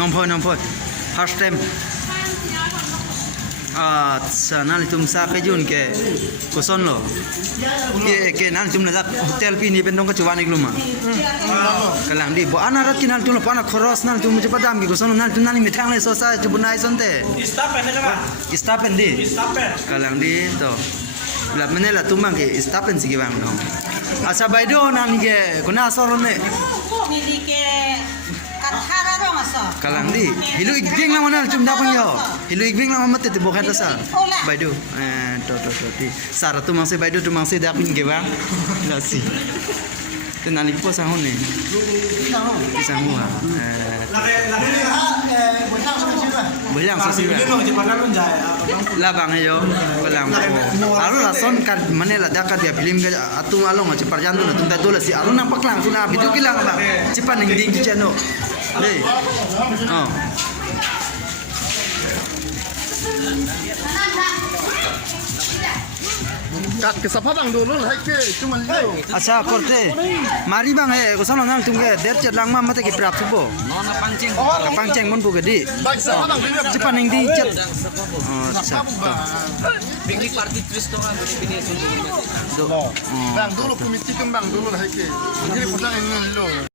Nompo. First time. Acha nali tum sa ke jun ke kuson lo. Ke nali tum na hotel pi ni pendong ke chuan igluma. Kalang di bo anarat kinal tum pana khoros nali tum jepa dam ki kuson nali tum nali mithang le so sa jubunai sonte. Istapen di. Kalang di to. La menela tumang ke istapen sigi bang no. Asa baido nani ke kuna sorone. Ni ke athara rong aso. Kalang di. Hilu igbing lang manal tum dapang yo. Hilu igbing lang mamat te bokat sa. Baido. To di. Sara tumang se baido tumang se dapin ke bang. La si. Tenali po sa hone. Isang mo ha. Bojang sa sila. Labang ayo, kalang po. Alo la son kan manela dakat dia film ke atung along aja parjandu na tunda dola si alo nampak lang tuna video kilang ba. Cipan ning ding chano. Dei. Oh. Kat ke sapa bang dulu hai ke cuma lo. Acha korte. Mari bang he kosono nang tungge der chet lang ma mate ki prap subo. Nona pancing. Pangceng mon bu gedi. Baik sapa bang dulu. Cipan ning ding chet. Oh, acha. Piknik party twist to kan bini Bang dulu komiti bang dulu hai ke. Jadi potang ini lo.